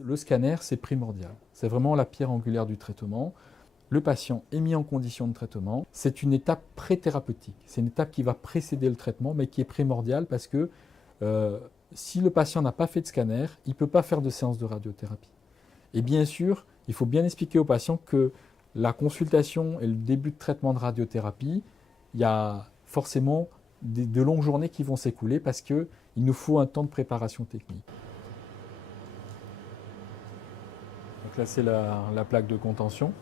Le scanner, c'est primordial. C'est vraiment la pierre angulaire du traitement. Le patient est mis en condition de traitement. C'est une étape pré-thérapeutique. C'est une étape qui va précéder le traitement, mais qui est primordiale parce que si le patient n'a pas fait de scanner, il ne peut pas faire de séance de radiothérapie. Et bien sûr, il faut bien expliquer au patient que la consultation et le début de traitement de radiothérapie, il y a forcément de longues journées qui vont s'écouler parce qu'il nous faut un temps de préparation technique. Donc là, c'est la plaque de contention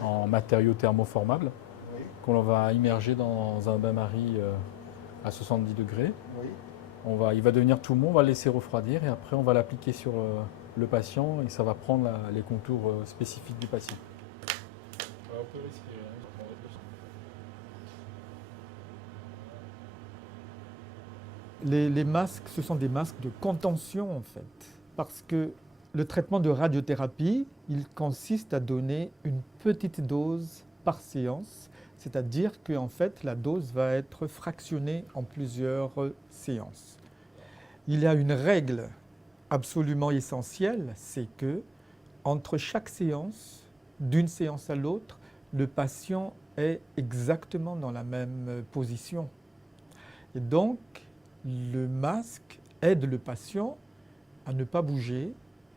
en matériaux thermoformables qu'on va immerger dans un bain-marie à 70 degrés. Il va devenir tout mou, on va le laisser refroidir et après on va l'appliquer sur le patient et ça va prendre les contours spécifiques du patient. Les masques, ce sont des masques de contention en fait, parce que le traitement de radiothérapie, il consiste à donner une petite dose par séance, c'est-à-dire que en fait, la dose va être fractionnée en plusieurs séances. Il y a une règle absolument essentielle, c'est que entre chaque séance, d'une séance à l'autre, le patient est exactement dans la même position. Et donc, le masque aide le patient à ne pas bouger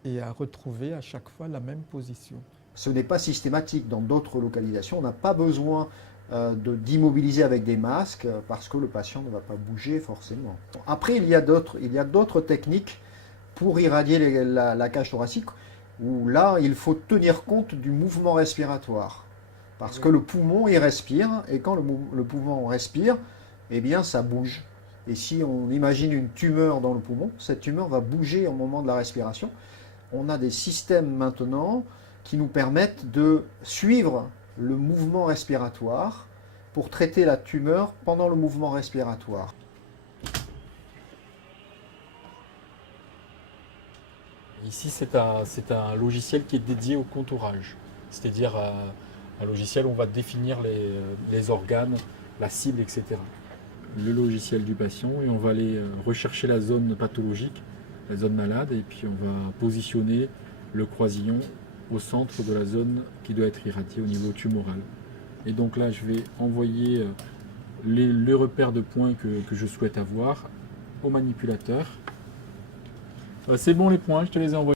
et à retrouver à chaque fois la même position. Ce n'est pas systématique. Dans d'autres localisations, on n'a pas besoin d'immobiliser avec des masques parce que le patient ne va pas bouger forcément. Après, il y a d'autres techniques pour irradier la cage thoracique où là, il faut tenir compte du mouvement respiratoire. Parce que le poumon, il respire et quand le poumon respire, eh bien, ça bouge. Et si on imagine une tumeur dans le poumon, cette tumeur va bouger au moment de la respiration. On a des systèmes maintenant qui nous permettent de suivre le mouvement respiratoire pour traiter la tumeur pendant le mouvement respiratoire. Ici, c'est un logiciel qui est dédié au contourage, c'est-à-dire un logiciel où on va définir les organes, la cible, etc. Le logiciel du patient et on va aller rechercher la zone pathologique, la zone malade, et puis on va positionner le croisillon au centre de la zone qui doit être irradiée au niveau tumoral. Et donc là, je vais envoyer les repères de points que je souhaite avoir au manipulateur. C'est bon les points, je te les ai envoyés.